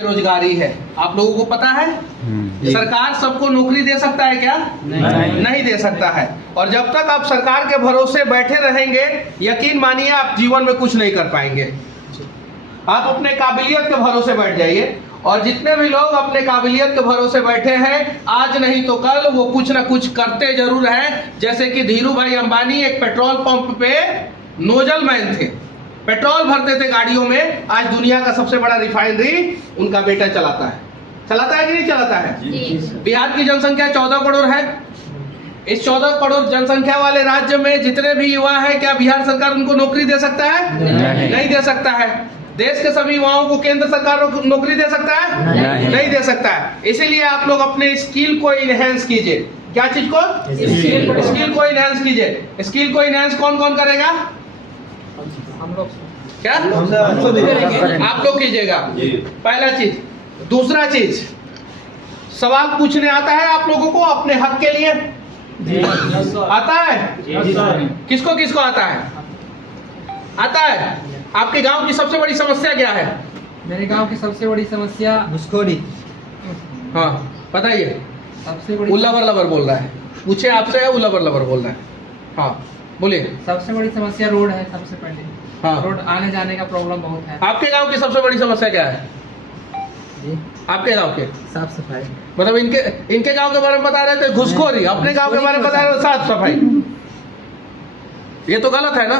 बेरोजगारी है, आप लोगों को पता है। सरकार सबको नौकरी दे सकता है क्या? नहीं दे सकता है। और जब तक आप सरकार के भरोसे बैठे रहेंगे, यकीन मानिए आप जीवन में कुछ नहीं कर पाएंगे। आप अपने काबिलियत के भरोसे बैठ जाइए, और जितने भी लोग अपने काबिलियत के भरोसे बैठे हैं, आज नहीं तो कल वो कुछ ना कुछ करते जरूर हैं। जैसे कि धीरू भाई अंबानी एक पेट्रोल पंप पे नोजल मैन थे, पेट्रोल भरते थे गाड़ियों में। आज दुनिया का सबसे बड़ा रिफाइनरी उनका बेटा चलाता है कि नहीं चलाता है? बिहार की जनसंख्या 14 करोड़ है। इस 14 करोड़ जनसंख्या वाले राज्य में जितने भी युवा है, क्या बिहार सरकार उनको नौकरी दे सकता है? नहीं दे सकता है। देश के सभी युवाओं को केंद्र सरकार नौकरी दे सकता है? नहीं दे सकता है। इसीलिए आप लोग अपने स्किल को इनहेंस कीजिए। क्या चीज को? स्किल को इनहेंस कीजिए। स्किल को इनहेंस कौन कौन करेगा? हम लोग। क्या आप लोग कीजिएगा, पहला चीज। दूसरा चीज, सवाल पूछने आता है आप लोगों को अपने हक के लिए? आता है? किसको किसको आता है? आता है। आपके गांव की सबसे बड़ी समस्या क्या है? मेरे गांव की सबसे बड़ी समस्या घुसखोरी। हाँ बताइए। सबसे बड़ी उल्लाबर लबर बोल रहा है, पूछे आपसे है, उल्लाबर लबर बोल रहा है। हाँ बोलिए। सबसे बड़ी समस्या रोड है। सबसे पहले हाँ, रोड आने जाने का प्रॉब्लम बहुत है। आपके गांव की सबसे बड़ी समस्या क्या है? जी, आपके गांव के साफ सफाई। मतलब इनके गांव के बारे में बता रहे थे घुसखोरी, अपने गांव के बारे में बता रहे थे साफ सफाई। ये तो गलत है ना।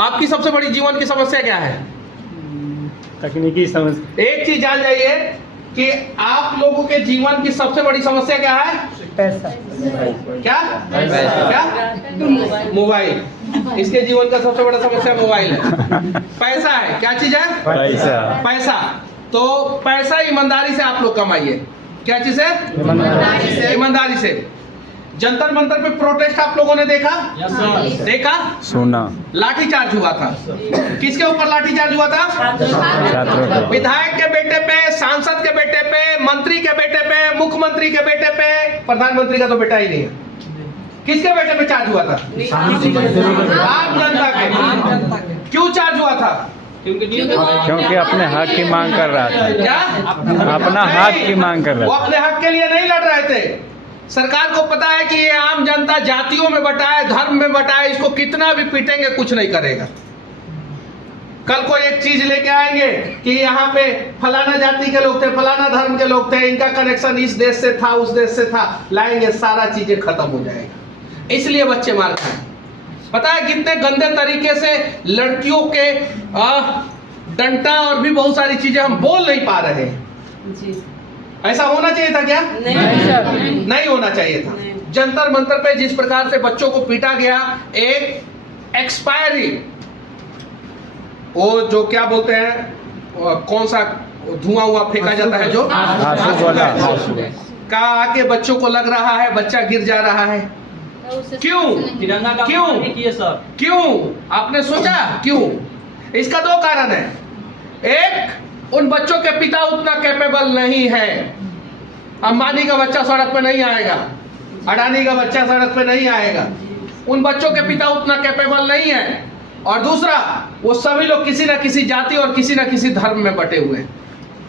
आपकी सबसे बड़ी जीवन की समस्या क्या है? तकनीकी समस्या। एक चीज जान जाइए कि आप लोगों के जीवन की सबसे बड़ी समस्या क्या है? पैसा। क्या? क्या? मोबाइल। इसके जीवन का सबसे बड़ा समस्या मोबाइल है, पैसा है। क्या चीज है? पैसा। तो पैसा ईमानदारी से आप लोग कमाइए। क्या चीज है? ईमानदारी से। जंतर मंतर पे प्रोटेस्ट आप लोगों ने देखा? देखा? सुना। लाठीचार्ज हुआ था। किसके ऊपर लाठीचार्ज हुआ था? विधायक के बेटे पे, सांसद के बेटे पे, मंत्री के बेटे पे, मुख्यमंत्री के बेटे पे। प्रधानमंत्री का तो बेटा ही नहीं है। किसके बेटे पे चार्ज हुआ था? आम जनता के। क्यों चार्ज हुआ था? क्योंकि अपने हक की मांग कर रहा था। क्या? अपना हक की मांग कर वो रहा था। अपने हक के लिए नहीं लड़ रहे थे। सरकार को पता है कि ये आम जनता जातियों में बटा है, धर्म में बटा है, इसको कितना भी पीटेंगे कुछ नहीं करेगा। कल को एक चीज लेके आएंगे कि यहाँ पे फलाना जाति के लोग थे, फलाना धर्म के लोग थे, इनका कनेक्शन इस देश से था, उस देश से था, लाएंगे, सारा चीजें खत्म हो जाएगा। इसलिए बच्चे मार खाए। पता है कितने गंदे तरीके से लड़कियों के डंटा और भी बहुत सारी चीजें हम बोल नहीं पा रहे हैं। ऐसा होना चाहिए था क्या? नहीं होना चाहिए था। जंतर मंतर पे जिस प्रकार से बच्चों को पीटा गया, एक एक्सपायरी, वो जो क्या बोलते हैं, कौन सा धुआं हुआ फेंका जाता है जो का आके बच्चों को लग रहा है, बच्चा गिर जा रहा है। क्यों? क्यों? आपने सोचा क्यों? इसका दो कारण है। एक, उन बच्चों के पिता उतना कैपेबल नहीं है। अंबानी का बच्चा सड़क पे नहीं आएगा, अडानी का बच्चा सड़क पे नहीं आएगा। उन बच्चों के पिता उतना कैपेबल नहीं है। और दूसरा, वो सभी लोग किसी न किसी जाति और किसी न किसी धर्म में बटे हुए हैं।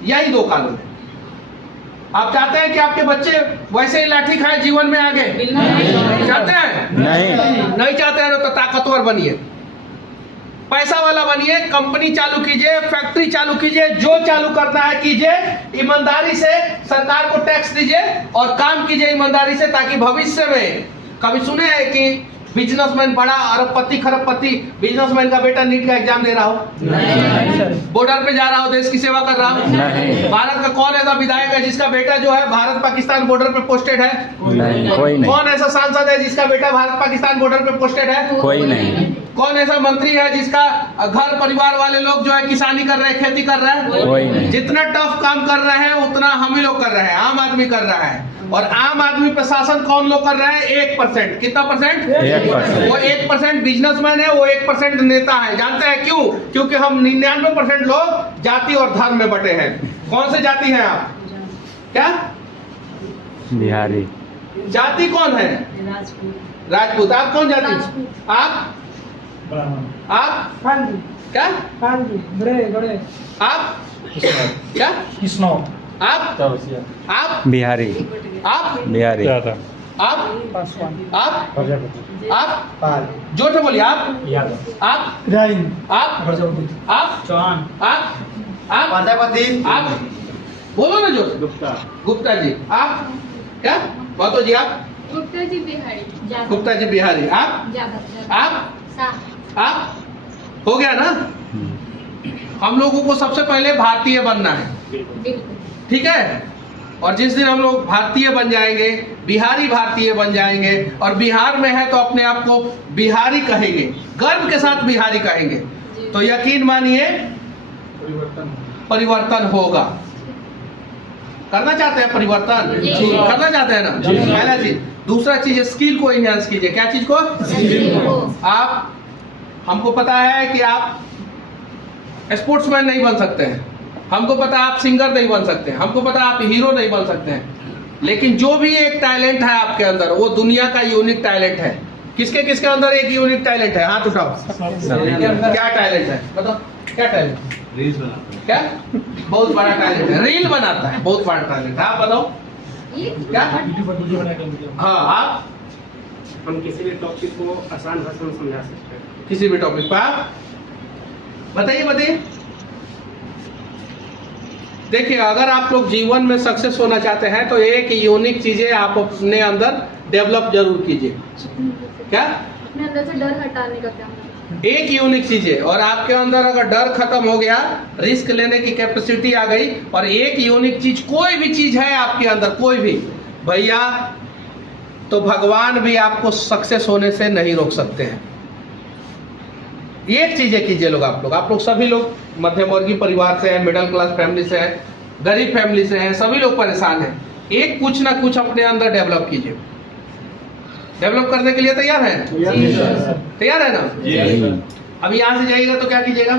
यही दो कारण है। आप चाहते हैं कि आपके बच्चे वैसे ही लाठी खाए जीवन में आगे? चाहते हैं? नहीं चाहते हैं तो ताकतवर बनिए, पैसा वाला बनिए, कंपनी चालू कीजिए, फैक्ट्री चालू कीजिए, जो चालू करना है कीजिए, ईमानदारी से सरकार को टैक्स दीजिए और काम कीजिए ईमानदारी से, ताकि भविष्य में कभी सुने हैं कि बिजनेसमैन बड़ा अरबपति खरबपति बिजनेसमैन का बेटा नीट का एग्जाम दे रहा हो, बॉर्डर पे जा रहा हो, देश की सेवा कर रहा हो? भारत का कौन ऐसा विधायक है जिसका बेटा जो है भारत पाकिस्तान बॉर्डर पे पोस्टेड है? कोई नहीं। कौन ऐसा सांसद है जिसका बेटा भारत पाकिस्तान बॉर्डर पे पोस्टेड है? कोई नहीं। कौन ऐसा मंत्री है जिसका घर परिवार वाले लोग जो है किसानी कर रहे हैं, खेती कर रहे हैं? कोई नहीं। जितना टफ काम कर रहे हैं उतना हम ही लोग कर रहे हैं, आम आदमी कर रहा है। और आम आदमी पे शासन कौन लोग कर रहे हैं? 1%। कितना परसेंट? 1%। वो 1% बिजनेसमैन है, वो 1% नेता है। जानते हैं क्यों? क्योंकि हम 99% लोग जाति और धर्म में बटे हैं। कौन से जाति हैं आप? क्या? बिहारी। जाति कौन है? राजपूत। आप कौन जाति? आप क्या? बड़े आप क्या आप बिहारी आप बिहारी आप आप जोर से बोलिए आप आप आप बोलो ना जोर से। गुप्ता जी आप क्या बातो जी आप गुप्ता जी बिहारी गुप्ता जी बिहारी आप आप हो गया ना। हम लोगों को सबसे पहले भारतीय बनना है, ठीक है। और जिस दिन हम लोग भारतीय बन जाएंगे, बिहारी भारतीय बन जाएंगे और बिहार में है तो अपने आप को बिहारी कहेंगे, गर्व के साथ बिहारी कहेंगे, तो यकीन मानिए परिवर्तन होगा। करना चाहते हैं परिवर्तन? करना चाहते हैं ना। पहला चीज। दूसरा चीज स्किल को इनहेंस कीजिए। क्या चीज को? आप, हमको पता है कि आप स्पोर्ट्समैन नहीं बन सकते हैं, हमको पता है आप सिंगर नहीं बन सकते, हमको पता है आप हीरो नहीं बन सकते हैं, लेकिन जो भी एक टैलेंट है आपके अंदर वो दुनिया का यूनिक टैलेंट है। किसके किसके अंदर एक यूनिक टैलेंट है? हाथ उठाओ। क्या टैलेंट है बताओ? क्या टैलेंट? रील्स बनाता है। क्या? बहुत बड़ा टैलेंट है, रील बनाता है, बहुत बड़ा टैलेंट है। आप बताओ क्या? हाँ आप? हम किसी भी टॉपिक को आसान भाषा में समझा सकते हैं। किसी भी टॉपिक पर आप बताइए बताइए। देखिए, अगर आप लोग जीवन में सक्सेस होना चाहते हैं तो एक यूनिक चीजें आप अपने अंदर डेवलप जरूर कीजिए। क्या? अपने अंदर से डर हटाने का क्या? एक यूनिक चीज है, और आपके अंदर अगर डर खत्म हो गया, रिस्क लेने की कैपेसिटी आ गई, और एक यूनिक चीज कोई भी चीज है आपके अंदर, कोई भी भैया, तो भगवान भी आपको सक्सेस होने से नहीं रोक सकते हैं। एक चीजें कीजिए लोग, आप लोग सभी लोग मध्यम वर्गीय परिवार से हैं, मिडिल क्लास फैमिली से हैं, गरीब फैमिली से हैं, सभी लोग परेशान हैं। एक कुछ ना कुछ अपने अंदर डेवलप कीजिए। डेवलप करने के लिए तैयार है? तैयार है ना? अब यहाँ से जाइएगा तो क्या कीजिएगा?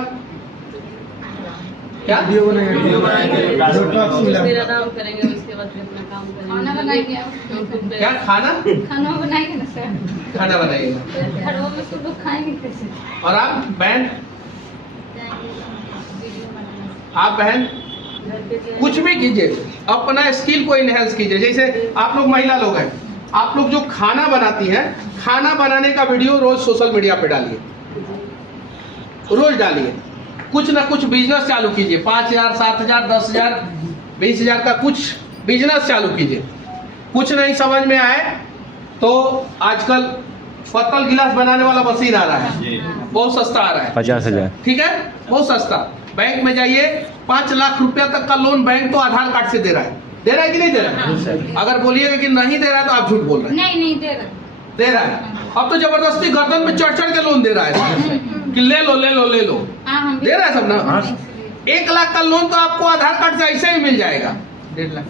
क्या वीडियो बनाएंगे, मेरा नाम करेंगे, उसके बाद फिर अपना काम करेंगे। खाना बनाएंगे? क्या खाना बनाएंगे ना सर? खाना बनाइएगा। घरों में सब लोग खाएंगे कैसे? और आप बहन? आप बहन कुछ भी कीजिए, अपना स्किल को इनहेंस कीजिए। जैसे आप लोग महिला लोग हैं, आप लोग जो खाना बनाती हैं, खाना बनाने का वीडियो रोज सोशल मीडिया पे डालिए, रोज डालिए। कुछ ना कुछ बिजनेस चालू कीजिए, 5,000, 7,000, 10,000, 20,000 का कुछ बिजनेस चालू कीजिए। कुछ नहीं समझ में आए तो आजकल पत्तल गिलास बनाने वाला मशीन आ रहा है, बहुत सस्ता आ रहा है, 50,000। ठीक है, बहुत सस्ता। बैंक में जाइए, 5 लाख रुपया तक का लोन बैंक तो आधार कार्ड से दे रहा है कि नहीं दे रहा है? अगर बोलिएगा कि नहीं दे रहा है तो आप झूठ बोल रहे हैं। नहीं दे रहा है। अब तो जबरदस्ती गर्दन में चढ़ के लोन दे रहा है कि ले लो ले लो ले लो। दे रहा है सब ना। 1 लाख का लोन तो आपको आधार कार्ड से ऐसे ही मिल जाएगा। 1.5 लाख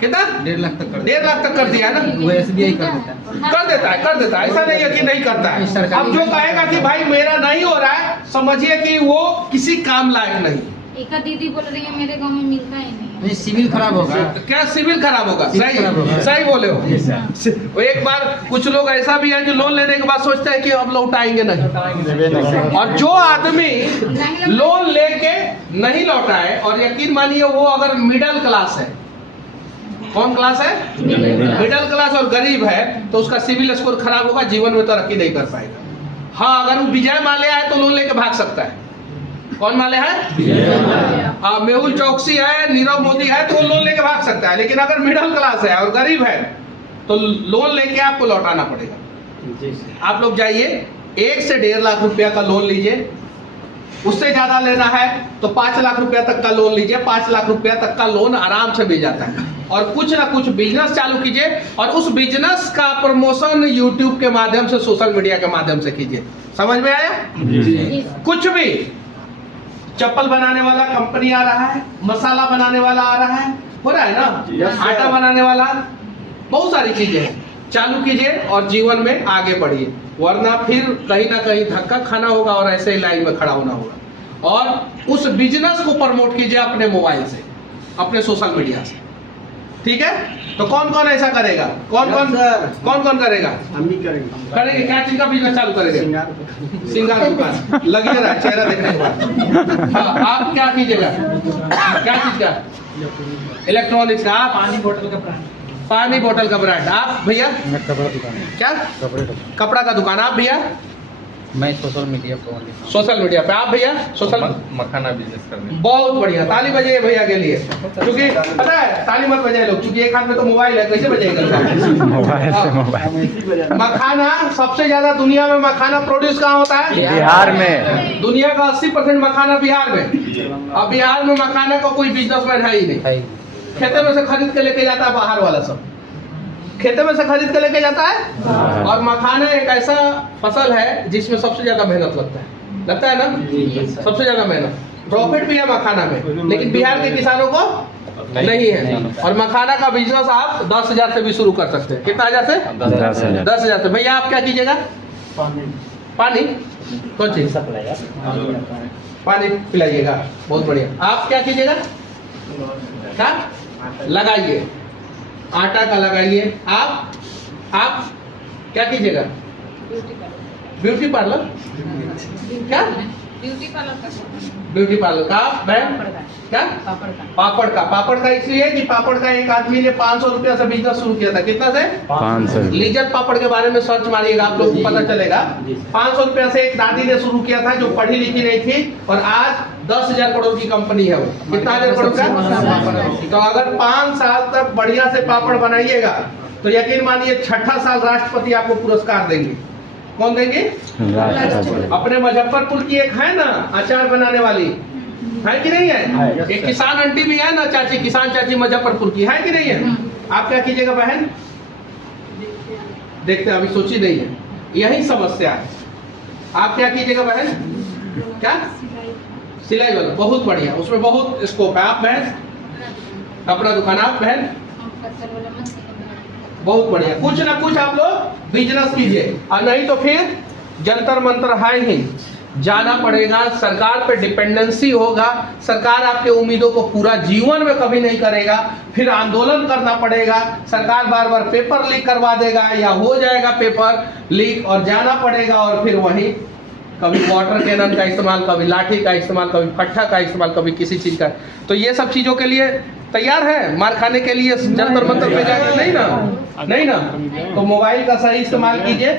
कितना? 1.5 लाख तक 1.5 लाख तक कर दिया है ना। वो SBI कर देता है। कर देता है, ऐसा नहीं है कि नहीं करता है। अब जो कहेगा कि भाई मेरा नहीं हो रहा है, समझिए कि वो किसी काम लायक नहीं। एक दीदी बोल रही है मेरे गांव में मिलता ही नहीं। नहीं, सिविल खराब होगा। क्या सिविल खराब होगा? सही बोले हो। वो एक बार कुछ लोग ऐसा भी है जो लोन लेने के बाद सोचते हैं कि अब लौटाएंगे नहीं, और जो आदमी लोन लेके नहीं लौटाए, और यकीन मानिए वो अगर मिडिल क्लास है, कौन क्लास है? मिडिल क्लास और गरीब है, तो उसका सिविल स्कोर खराब होगा, जीवन में तरक्की नहीं कर पाएगा। हाँ, अगर वो विजय माल्या है तो लोन लेके भाग सकता है। कौन माले है? हाँ, मेहुल चौकसी है, नीरव मोदी है, तो वो लोन लेके भाग सकता है। लेकिन अगर मिडिल क्लास है और गरीब है तो लोन लेके आपको लौटाना पड़ेगा। आप लोग जाइए, 1 से 1.5 लाख रुपया का लोन लीजिए। उससे ज्यादा लेना है तो 5 लाख रुपया तक का लोन लीजिए। 5 लाख रुपया तक का लोन आराम से मिल जाता है। और कुछ ना कुछ बिजनेस चालू कीजिए, और उस बिजनेस का प्रमोशन यूट्यूब के माध्यम से, सोशल मीडिया के माध्यम से कीजिए। समझ में आया? कुछ भी, चप्पल बनाने वाला कंपनी आ रहा है, मसाला बनाने वाला आ रहा है, हो रहा है ना, आटा बनाने वाला, बहुत सारी चीजें हैं। चालू कीजिए और जीवन में आगे बढ़िए, वरना फिर कहीं ना कहीं धक्का खाना होगा और ऐसे ही लाइन में खड़ा होना होगा। और उस बिजनेस को प्रमोट कीजिए अपने मोबाइल से, अपने सोशल मीडिया से। ठीक है, तो कौन कौन ऐसा करेगा? कौन कौन करेगा? हम भी करेंगे। करेंगे। क्या चीज का बिजनेस चालू करेंगे? सिंगार दुकान। लगे रहा है चेहरा देखने के बाद। हाँ, आप क्या कीजिएगा? क्या चीज का? इलेक्ट्रॉनिक्स का। आप पानी बोतल का ब्रांड। आप भैया? क्या? कपड़ा का दुकान। आप भैया? मैं सोशल मीडिया पर सोशल मीडिया पे। आप भैया? सोशल मखाना बिजनेस करने। बहुत बढ़िया, ताली बजाइए भैया के लिए। क्योंकि पता है, ताली मत बजाए लोग, क्योंकि एक हाथ में तो मोबाइल है, कैसे बजाएगा? मोबाइल से मोबाइल। मखाना सबसे ज्यादा दुनिया में मखाना प्रोड्यूस कहाँ होता है? बिहार में। दुनिया का 80% मखाना बिहार में। अब बिहार में मखाना का कोई बिजनेसमैन है ही नहीं। खेते में से खरीद के लेके जाता है बाहर वाला सब, खेते में से खरीद के लेके जाता है। और मखाना एक ऐसा फसल है जिसमें सबसे ज्यादा मेहनत लगता है ना? सबसे ज्यादा मेहनत, प्रॉफिट भी है मखाना में, लेकिन बिहार के किसानों को नहीं है। और मखाना का बिजनेस आप 10,000 से भी शुरू कर सकते हैं। कितना हजार से? 10,000 से। भैया आप क्या कीजिएगा? पानी। कौन चीज? पानी पिलाइएगा। बहुत बढ़िया। आप क्या कीजिएगा? क्या लगाइए? आटा का लगाइए। आप क्या कीजिएगा? Beauty parlour. क्या? ब्यूटी पार्लर का। बहन क्या? पापड़ का इसलिए कि पापड़ का एक आदमी ने 500 रुपया से बिजनेस शुरू किया था। कितना से? 500। लिज्जत पापड़ के बारे में सर्च मारिएगा, आप लोग को पता चलेगा। 500 रुपया से एक दादी ने शुरू किया था जो पढ़ी लिखी नहीं थी, और आज 10,000 करोड़ की कंपनी है वो। कितना 1000 करोड़ का? तो अगर 5 साल तक बढ़िया से पापड़ बनाइएगा तो यकीन मानिए 6ठा साल राष्ट्रपति आपको पुरस्कार देंगे। कौन देंगे? अपने मुजफ्फरपुर की एक है ना अचार बनाने वाली, है कि नहीं है? एक किसान आंटी भी है ना, चाची, किसान चाची मुजफ्फरपुर की, है कि नहीं है? आप क्या कीजिएगा बहन? देखते हैं, अभी सोची नहीं है, यही समस्या है। आप क्या कीजिएगा बहन? क्या? सिलाई वाला। बहुत बढ़िया, उसमें बहुत स्कोप है। आप बहन? कपड़ा दुकान। आप बहन? बहुत बढ़िया। कुछ ना कुछ आप लोग बिजनेस कीजिए, और नहीं तो फिर जंतर मंतर है ही, जाना पड़ेगा। सरकार पे डिपेंडेंसी होगा, सरकार आपके उम्मीदों को पूरा जीवन में कभी नहीं करेगा, फिर आंदोलन करना पड़ेगा। सरकार बार बार पेपर लीक करवा देगा, या हो जाएगा पेपर लीक, और जाना पड़ेगा, और फिर वही कभी वाटर कैनन का इस्तेमाल, कभी लाठी का इस्तेमाल, कभी फट्टा का इस्तेमाल, कभी किसी चीज का। तो ये सब चीजों के लिए तैयार है मार खाने के लिए जंतर मंतर पे जाकर? नहीं ना। तो मोबाइल का सही इस्तेमाल कीजिए,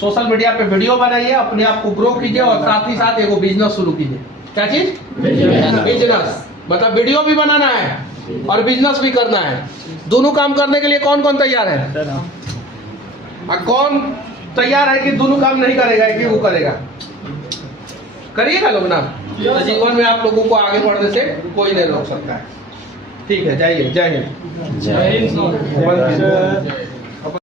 सोशल मीडिया पे वीडियो बनाइए, अपने आप को ग्रो कीजिए, और साथ ही साथ एगो बिजनेस शुरू कीजिए। क्या चीज? बिजनेस। मतलब वीडियो भी बनाना है और बिजनेस भी करना है। दोनों काम करने के लिए कौन कौन तैयार है? और कौन तैयार है कि दोनों काम नहीं करेगा, कि वो करेगा? करिएगा लोग ना। तो जीवन में आप लोगों को आगे बढ़ने से कोई नहीं रोक सकता है। ठीक है, जाइए। जय हिंद। जय हिंद।